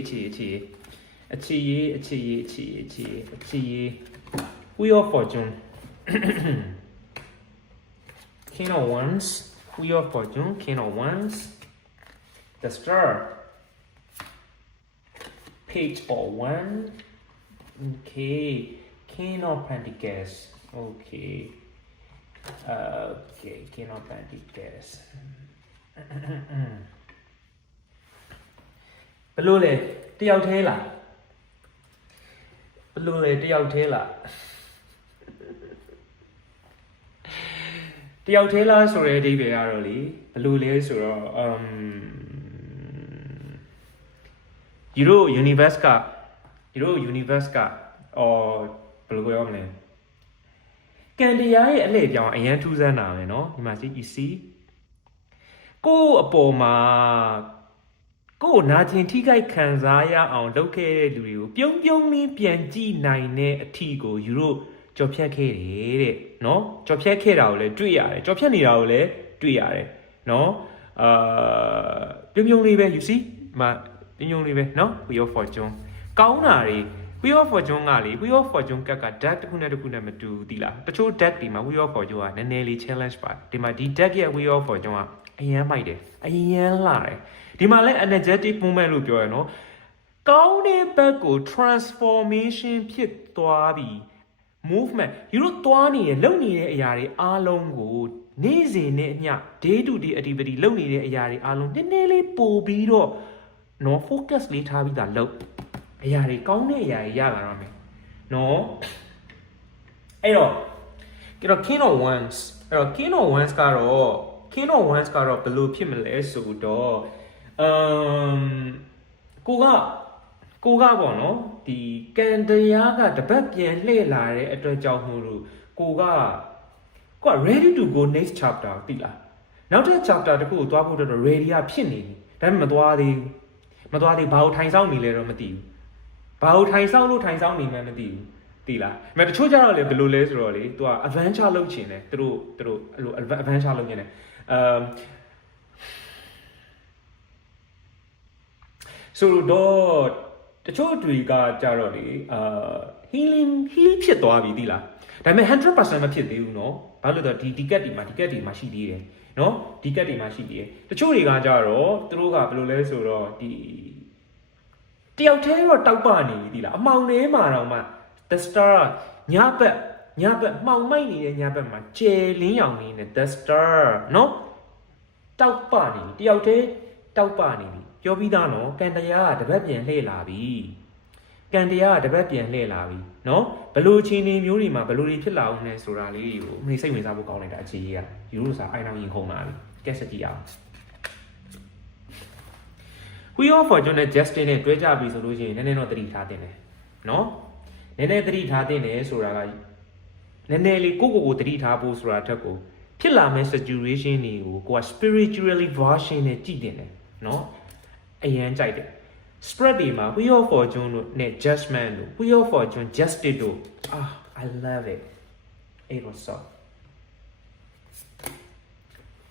အခြေအခြေအခြေရေးအခြေရေးအခြေရေးအခြေရေးအခြေရေး Wheel of Fortune King of Wands Wheel of Fortune King of Wands The Star Page of One Okay King of Pentacles Okay uh, Okay King of Pentacles ဘလို့လဲတယောက်သေးလားဘလို့လဲတယောက်သေးလားတယောက်သေးလားဆိုတဲ့အဓိပ္ပာယ်ကတော့လေဘလို့လဲဆိုတော့ um ယူရို universe ကယူရို universe ကအော်ဘယ်လိုပြောမလဲကံတရားရဲ့အလှည့်ပြောင်းအရန်ထူးဆန်းတာပဲเนาะဒီမှာစီ you see ကိုယ့်အပေါ်မှာ ကိုယ်နာကျင်ထိခိုက်ခံစားရအောင်လုပ်ခဲ့တဲ့လူတွေကိုပြုံးပြုံးမင်းပြန်ကြည့်နိုင်တဲ့အထီကိုယူရိုကြော်ဖြတ်ခဲ့တယ်တဲ့နော်ကြော်ဖြတ်ခဲ့တာကိုလည်းတွေ့ရတယ်ကြော်ဖြတ်နေတာကိုလည်းတွေ့ရတယ်နော်အာပြုံးပြုံးလေးပဲ you see မပြုံးပြုံးလေးပဲနော် we of fortune ကောင်းတာတွေ we of fortune ကလေ we of fortune ကက deck တစ်ခုနဲ့တစ်ခုနဲ့မတူဘူးသီလားတချို့ deck ဒီမှာ we of fortune ကနည်းနည်းလေး challenge ပါဒီမှာဒီ deck ရဲ့ we of fortune က အရန်မိုက်တယ်အရန်လာတယ်ဒီမှာလဲ energetic moment လို့ပြောရနော်ကောင်းတဲ့ဘက်ကို transformation ဖြစ်သွားပြီ movement ယူတို့သွားနေရလုံနေတဲ့အရာတွေအားလုံးကိုနေ့စဉ်နဲ့အမျှ day to day activity လုပ်နေတဲ့အရာတွေအားလုံးနည်းနည်းလေးပို့ပြီးတော့နော် focus လေးထားပြီးသားလုပ်အရာတွေကောင်းတဲ့အရာတွေရလာတော့မယ်နော်အဲ့တော့ကျတော့ king of wands အဲ့တော့ king of wands ကတော့ king of wands ကတော့ဘယ်လိုဖြစ်မလဲဆိုတော့အမ်ကိုကကိုကပေါ့နော်ဒီကန်တရားကတပတ်ပြန်လှည့်လာတဲ့အတွက်ကြောင့်မို့လို့ကိုကကိုက ready to go next chapter သိလားနောက်တစ် chapter တစ်ခုကိုသွားဖို့အတွက် ready ကဖြစ်နေပြီဒါပေမဲ့မသွားသေးဘူးမသွားသေးဘာလို့ထိုင်ဆောင်နေလဲတော့မသိဘူးဘာလို့ထိုင်ဆောင်လို့ထိုင်ဆောင်နေမှန်းမသိဘူးသိလား။ဒါပေမဲ့တချို့ကြတော့လေဘယ်လိုလဲဆိုတော့လေ तू က adventure လုပ်ချင်တယ်သူတို့သူတို့အဲ့လို adventure လုပ်ချင်တယ်။အမ် ဆိုတော့တချို့တွေကကြတော့လေအာ healing heal ဖြစ်သွားပြီသိလား။ဒါပေမဲ့100%မဖြစ်သေးဘူးเนาะ။ဘာလို့လဲဆိုတော့ဒီဒီကက်ဒီမှာဒီကက်ဒီမှာရှိသေးတယ်เนาะဒီကက်ဒီမှာရှိသေးတယ်။တချို့တွေကကြတော့သူတို့ကဘယ်လိုလဲဆိုတော့ဒီတယောက်တည်းတော့တောက်ပနေပြီသိလား။အမောင်ထဲမှာတော့မှ the star ညဘက် ညာဘက်မှောင်မိုက်နေတဲ့ညာဘက်မှာကျယ်လင်းရောင်နေတဲ့ the star နော်တောက်ပနေတယောက်တည်းတောက်ပနေပြီပြောပြီးသားနော်ကန်တရားကတပတ်ပြန်လှည့်လာပြီကန်တရားကတပတ်ပြန်လှည့်လာပြီနော်ဘလို့ချင်းနေမျိုးတွေမှာဘလို့တွေဖြစ်လာအောင်လဲဆိုတာလေးတွေကိုအမေစိတ်ဝင်စားဖို့ကောင်းလိုက်တာအခြေကြီးကယူလို့စားအိုင်အောင်ရင်ခုန်လာပြီကက်စတီအောင် we all for john and justin နဲ့တွဲကြပြီဆိုလို့ရှိရင်နည်းနည်းတော့တတိထားတင်တယ်နော်နည်းနည်းတတိထားတင်တယ်ဆိုတာက နည်းနည်းလေးကိုကိုကိုသတိထားဖို့ဆိုတာတက်ကိုဖြစ်လာမဲ့ situation တွေကိုကိုက spiritually version နဲ့ကြည့်တင်တယ်နော်အရန်ကြိုက်တယ် spread တွေမှာ We of Fortune တို့နဲ့ Judgment တို့ We of Fortune Justice တို့အာ I love it it was so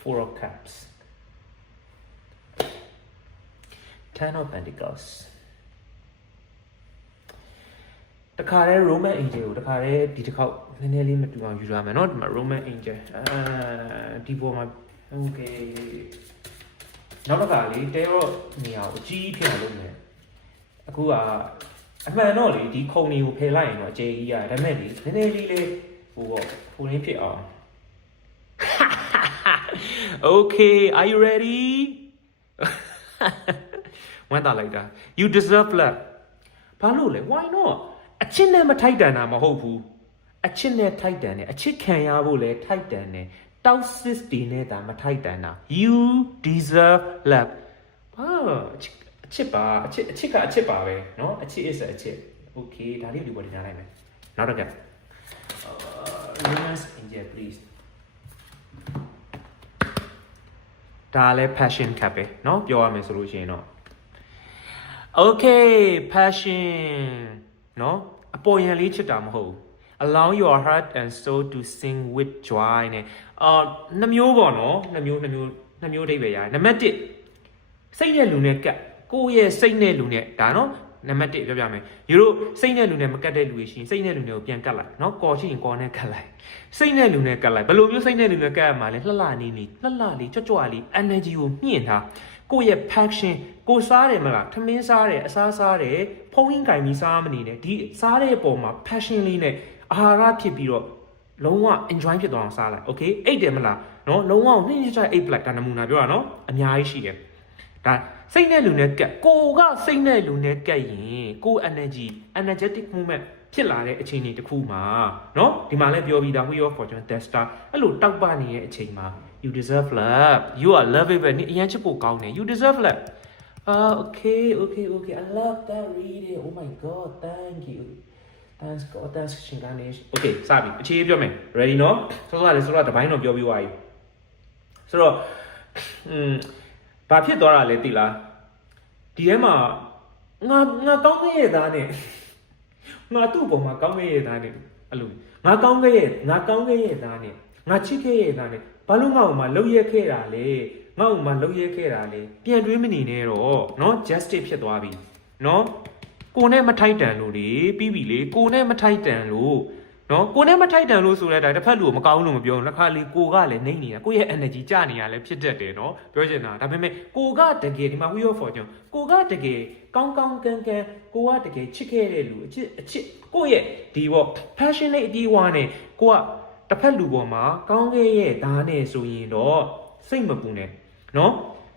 Four of Cups Ten of Pentacles တခါတည်း Roman Angel ကိုတခါတည်းဒီတစ်ခေါက်နည်းနည်းလေးမတူအောင်ယူရမယ်เนาะဒီမှာ Roman Angel အာဒီပေါ်မှာ Okay နောက်တစ်ခါလေးတဲရော့နေရာကိုအကြီးဖြစ်အောင်လုပ်မယ်အခုကအမှန်တော့လေဒီခုံတွေကိုဖယ်လိုက်ရင်တော့အကျယ်ကြီးရတယ်ဒါပေမဲ့လေနည်းနည်းလေးလေးဟိုပေါ့ဖုန်ရင်းဖြစ်အောင် Okay are you ready ဝမ်းသာလိုက်တာ you deserve love ဘာလို့လဲ why not အချစ်နဲ့မထိုက်တန်တာမဟုတ်ဘူးအချစ်နဲ့ထိုက်တန်တယ်အချစ်ခံရဖို့လဲထိုက်တန်တယ်တောက်စစ်တီနဲ့တာမထိုက်တန်တာ you deserve love ဟာအချစ်အချစ်ပါအချစ်အချစ်ကအချစ်ပါပဲเนาะအချစ် is အချစ် okay ဒါလေးဒီပေါ်တင်ထားလိုက်မယ်နောက်တစ်ခါ uh, romance angel please ဒါလည်း passion ခပ်ပဲเนาะပြောရမယ်ဆိုလို့ရှိရင်တော့ okay passion เนาะ အပေါ်ယံလေးချစ်တာမဟုတ်ဘူး allow your heart and soul to sing with joy နဲ့အာနှမျိုးပေါ့နော်နှမျိုးနှမျိုးနှမျိုးအဓိပ္ပာယ်ရတယ်နံပါတ်1စိတ်ရဲ့လူနဲ့ကပ်ကိုယ့်ရဲ့စိတ်နဲ့လူနဲ့ဒါနော်နံပါတ်1ပြောပြမယ်ယူတို့စိတ်နဲ့လူနဲ့မကတ်တဲ့လူတွေရှိရင်စိတ်နဲ့လူနဲ့ကိုပြန်ကတ်လိုက်နော်ကော်ရှိရင်ကော်နဲ့ကတ်လိုက်စိတ်နဲ့လူနဲ့ကတ်လိုက်ဘယ်လိုမျိုးစိတ်နဲ့လူနဲ့ကတ်ရမှာလဲလှလှနေနေလှလှလေးကြွကြွလေး energy ကိုမြင့်ထား ကိုယ့်ရဲ့ passion ကိုစားတယ်မလားထမင်းစားတယ်အစားစားတယ်ဖုံးရင်းကင်ပြီးစားမနေနဲ့ဒီစားတဲ့အပေါ်မှာ passion လေးနဲ့အာဟာရဖြစ်ပြီးတော့လုံးဝ enjoy ဖြစ်သွားအောင်စားလိုက် okay အိတ်တယ်မလားနော်လုံးဝနှင်းချချအိတ်ပလိုက်ဒါနမူနာပြောတာနော်အများကြီးရှိတယ် ဒါစိတ်နဲ့လူနဲ့ကက်ကိုကစိတ်နဲ့လူနဲ့ကက်ရင်ကို energy energetic movement ဖြစ်လာတဲ့အချိန်တွေတစ်ခုမှာเนาะဒီမှာလည်းပြောပြီးသား wheel of fortune test star အဲ့လိုတောက်ပနေတဲ့အချိန်မှာ you deserve love you are lovable နေအရင်ချစ်ဖို့ကောင်းတယ် you deserve love ah okay okay okay i love that reading oh my god thank you thanks god thanks ရှင်ကနေ okay စပြီအခြေအပြောမယ် ready နော်စောစောလေးစောစောတပိုင်းတော့ပြောပြီးသွားပြီဆိုတော့อืมဘာဖြစ်သွားတာလဲသိလားဒီထဲမှာငါငါကောင်းခဲ့ရတာနဲ့ငါသူ့ဘုံမှာကောင်းခဲ့ရတာနဲ့အဲ့လိုငါကောင်းခဲ့ရငါကောင်းခဲ့ရတာနဲ့ငါချစ်ခဲ့ရတာနဲ့ ဘာလို့ငါ့ကိုမှလှုပ်ရက်ခဲ့တာလဲငါ့ကိုမှလှုပ်ရက်ခဲ့တာလဲပြန်တွေးမနေနဲ့တော့เนาะ justice ဖြစ်သွားပြီเนาะကိုနဲ့မထိုက်တန်လို့လေပြီးပြီလေကိုနဲ့မထိုက်တန်လို့နော်ကိုနဲ့မထိုက်တန်လို့ဆိုလဲဒါတစ်ဖက်လူကိုမကောင်းလို့မပြောဘူးလက်ခါလေးကိုကလည်းနေနေတာကိုရဲ့ energy ကျနေရလဲဖြစ်တတ်တယ်နော်ပြောချင်တာဒါပေမဲ့ကိုကတကယ်ဒီမှာ wheel of fortune ကိုကတကယ်ကောင်းကောင်းကန်းကန်းကိုကတကယ်ချစ်ခဲ့တဲ့လူအချစ်အချစ်ကိုရဲ့ဒီပေါ့ passionate အတီးဝါနဲ့ကိုက တစ်ဖက်လူပေါ်မှာကောင်းခဲ့ရဲ့ဒါနဲ့ဆိုရင်တော့စိတ်မပူနဲ့နော်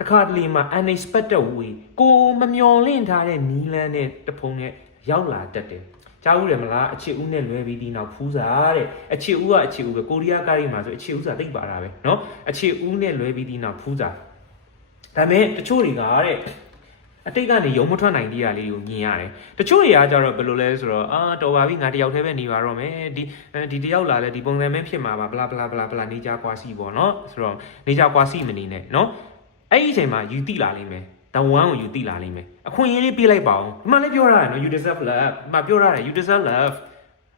တခါတလေမှာ unexpected way ကိုမမျော်လင့်ထားတဲ့နီးလန်းနဲ့တဖုံနဲ့ရောက်လာတတ်တယ် ကြားဦးတယ်မလားအချစ်ဦးနဲ့လွဲပြီးဒီနောက်ဖူးစားတဲ့အချစ်ဦးကအချစ်ဦးပဲကိုရီးယားကားတွေမှာဆိုအချစ်ဦးစားသိပ်ပါတာပဲเนาะအချစ်ဦးနဲ့လွဲပြီးဒီနောက်ဖူးစားဒါပေမဲ့တချို့တွေကတဲ့ အတိတ်ကနေရုံမထွက်နိုင်သေးတာလေးကိုမြင်ရတယ်တချို့တွေကကြတော့ဘယ်လိုလဲဆိုတော့အာတော်ပါပြီငါတယောက်တည်းပဲနေပါတော့မယ်ဒီဒီတယောက်လာလဲဒီပုံစံပဲဖြစ်မှာပါဘလာဘလာဘလာဘလာနေကြကွာစီပေါ့เนาะဆိုတော့နေကြကွာစီမနေနဲ့เนาะအဲ့ဒီအချိန်မှာယူတိလာလိမ့်မယ် the one ကိုယူတိလာလိမ့်မယ်အခွင့်အရေးလေးပေးလိုက်ပါအောင်ဒီမှာလည်းပြောရတယ်နော် you deserve love ဒီမှာပြောရတယ် you deserve love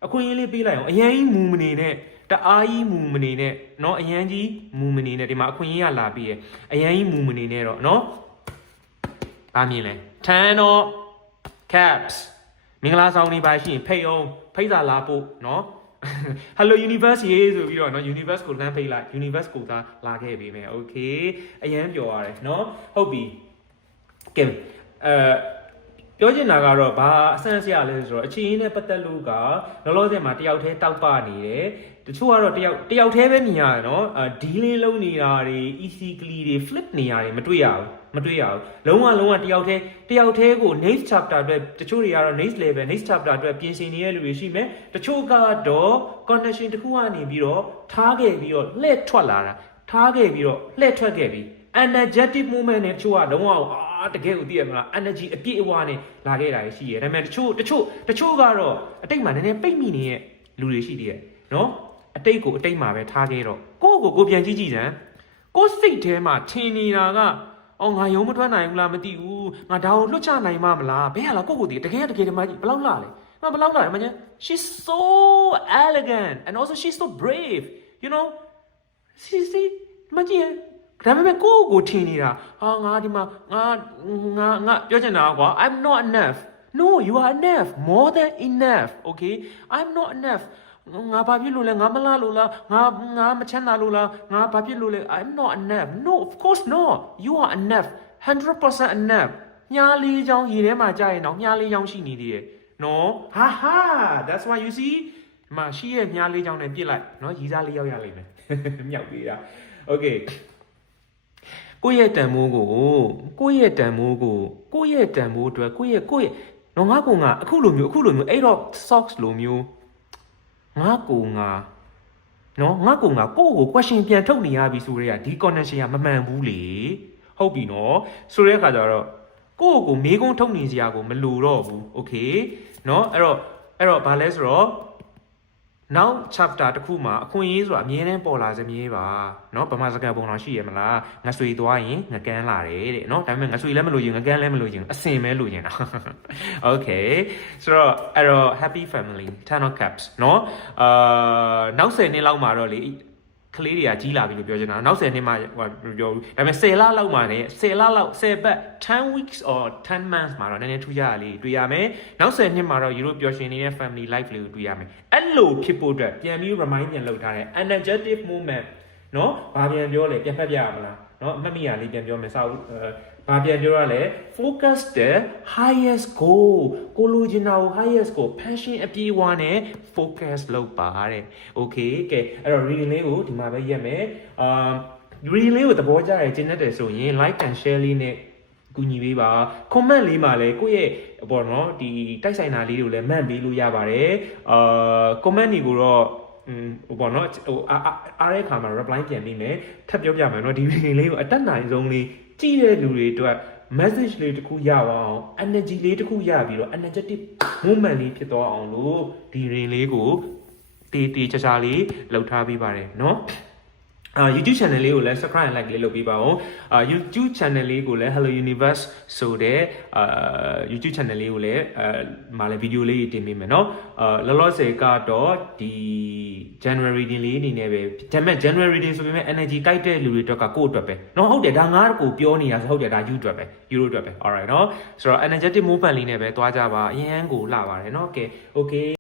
အခွင့်အရေးလေးပေးလိုက်အောင်အရင်ကြီးမူမနေနဲ့တအားကြီးမူမနေနဲ့เนาะအရင်ကြီးမူမနေနဲ့ဒီမှာအခွင့်အရေးကလာပြီးရအရင်ကြီးမူမနေနဲ့တော့เนาะ ဘာမြင်လဲ10တော့ caps မင်္ဂလာဆောင်နေပါရှိရင်ဖိတ်အောင်ဖိတ်စာလာပို့เนาะ Hello Universe ရေးဆိုပြီးတော့เนาะ Universe ကိုလမ်းဖိတ်လိုက် Universe ကိုသာလာခဲ့ပြီမယ် Okay အရင်ပြောရတယ်เนาะဟုတ်ပြီ ကဲအဲပြောချင်တာကတော့ဘာအဆန်းစရာလဲဆိုတော့အချင်းနဲ့ပတ်သက်လို့ကလောလောဆယ်မှာတယောက်တည်းတောက်ပနေတယ်တချို့ကတော့တယောက်တယောက်တည်းပဲမြင်ရတယ်နော်အဲ dealing လုပ်နေတာတွေ easily တွေ flip နေရတယ်မတွေ့ရဘူး မတွေ့ရဘူးလုံးဝလုံးဝတယောက်တည်းတယောက်တည်းကို next chapter အတွက်တချို့တွေကတော့ next level next chapter အတွက်ပြင်ဆင်နေတဲ့လူတွေရှိမယ်တချို့ကတော့ connection တစ်ခုကနေပြီးတော့ထားခဲ့ပြီးတော့လှည့်ထွက်လာတာထားခဲ့ပြီးတော့လှည့်ထွက်ခဲ့ပြီး energetic movement နဲ့တချို့ကလုံးဝအာတကယ်ကိုသိရမလား energy အပြည့်အဝနဲ့လာခဲ့တာရှိရတယ်ဒါပေမဲ့တချို့တချို့တချို့ကတော့အတိတ်မှာနည်းနည်းပိတ်မိနေတဲ့လူတွေရှိသေးတယ်နော်အတိတ်ကိုအတိတ်မှာပဲထားခဲ့တော့ကိုယ့်ကိုယ်ကိုပြန်ကြည့်ကြည့်စမ်းကိုယ်စိတ်ထဲမှာထင်နေတာက အော်ငါယုံမထွက်နိုင်ဘူးလားမသိဘူးငါဒါကိုလွတ်ချနိုင်မှမလားဘယ်ဟာလားကိုယ့်ကိုယ်တည်တကယ်တကယ်ဒီမှာဘယ်လောက်လာလဲငါဘယ်လောက်လာလဲမညာ she's so elegant and also she's so brave you know see see မကြည့်ရင်ဒါပေမဲ့ကိုယ့်ကိုယ်ထင်နေတာဟာငါဒီမှာငါငါငါပြောချင်တာကွာ I'm not enough no you are enough more than enough okay I'm not enough ငါဘာဖြစ်လို့လဲငါမလားလို့လားငါငါမချမ်းသာလို့လားငါဘာဖြစ်လို့လဲ I'm not enough no of course not you are enough 100% enough ညားလေးချောင်းရေထဲမှာကြာရင်တော့ညားလေးချောင်းရှိနေသေးတယ်နော်ဟာဟာ that's why you see ဒီမှာရှိရဲ့ညားလေးချောင်းနဲ့ပြစ်လိုက်နော်ရီစားလေးရောက်ရလိမ့်မယ်မြောက်ပေးတာ okay ကိုယ့်ရဲ့တန်မိုးကိုကိုယ့်ရဲ့တန်မိုးကိုကိုယ့်ရဲ့တန်မိုးအတွက်ကိုယ့်ရဲ့ကိုယ့်ရဲ့တော့ငါကငါအခုလိုမျိုးအခုလိုမျိုးအဲ့တော့ socks လိုမျိုး ငါကငါနော်ငါကငါကိုယ့်ကို question ပြန်ထုတ်နေရပြီဆိုရဲကဒီ connection ကမမှန်ဘူးလေဟုတ်ပြီနော်ဆိုတဲ့အခါကျတော့ကိုယ့်ကိုမေးခွန်းထုတ်နေစရာကိုမလိုတော့ဘူး okay နော်အဲ့တော့အဲ့တော့ဘာလဲဆိုတော့ နောက် chapter တစ်ခုမှာအခွင့်အရေးဆိုတာအမြဲတမ်းပေါ်လာစမြဲပါเนาะဗမာစကားပုံတော်ရှိရမလားငါဆွေသွားရင်ငကန်းလာတယ်တဲ့เนาะဒါပေမဲ့ငါဆွေလည်းမလို့ရင်ငကန်းလည်းမလို့ရင်အစင်ပဲလို့ရင်တာ okay ဆိုတော့အဲ့တော့ happy family ten of cups เนาะအာနောက်10နှစ်လောက်မှာတော့လေခ က လေးတွေကကြီးလာပြီလို့ပြောချင်တာနောက်10နှစ်မှဟိုမပြောဘူးဒါပေမဲ့10လလောက်မှလည်း10လလောက်10ပတ်10 weeks or 10 months မှာတော့နည်းနည်းထူးခြားတာလေးတွေ့ရမယ်နောက်10နှစ်မှာတော့ယူရိုပျော်ရွှင်နေတဲ့ family life လေးကိုတွေ့ရမယ်အဲ့လိုဖြစ်ဖို့အတွက်ပြန်ပြီး remind ပြန်လုပ်ထားတဲ့ energetic movement နော်ဘာပြန်ပြောလဲပြန်ဖတ်ပြရမလားနော်အမှတ်မိရလေးပြန်ပြောမယ်စာအုပ်အဲ ဘာပြန်ပြောရလဲ focus the highest goal ကိုလိုချင်တာကို highest ကို passion အပြည့်အဝနဲ့ focus လုပ်ပါတဲ့ okay ကဲအဲ့တော့ reading လေးကိုဒီမှာပဲရက်မယ်အာ reading လေးကိုသဘောကျတယ်ကျင့်တတ်တယ်ဆိုရင် like and share လေးနဲ့ကူညီပေးပါ comment လေးမှာလည်းကိုယ့်ရဲ့ပေါ့နော်ဒီတိုက်ဆိုင်တာလေးတွေကိုလည်းမှန်ပေးလို့ရပါတယ်အာ comment တွေကိုတော့ဟိုပေါ့နော်ဟိုအားအားတဲ့ခါမှာ reply ပြန်ပြီးမယ်ထပ်ပြောပြမယ်နော်ဒီ reading လေးကိုအတက်နိုင်ဆုံးလေး ကြည့်တဲ့လူတွေအတွက် message လေးတစ်ခုရအောင် energy လေးတစ်ခုရပြီးတော့ energetic movement လေးဖြစ်သွားအောင်လို့ဒီ reading လေးကိုတေးတေးချာချာလေးလှုပ်ထားပေးပါတယ်เนาะ အာ YouTube channel လေးကိုလည်း subscribe and like လေးလုပ်ပေးပါဦးအာ YouTube channel လေးကိုလည်း Hello Universe ဆိုတဲ့အာ YouTube channel လေးကိုလည်းအာမှာလည်း video လေးတင်ပေးမယ်เนาะအာလောလောဆယ်ကတော့ဒီ January reading လေးအနေနဲ့ပဲဒါပေမဲ့ January reading ဆိုပေမဲ့ energy ကြိုက်တဲ့လူတွေအတွက်ကကိုယ့်အတွက်ပဲเนาะဟုတ်တယ်ဒါငါ့ကိုပြောနေတာဆိုဟုတ်တယ်ဒါ you အတွက်ပဲ euro အတွက်ပဲ alright เนาะဆိုတော့ energetic movement လေးနဲ့ပဲသွားကြပါအရင်ကိုလှပါတယ်เนาะကဲ okay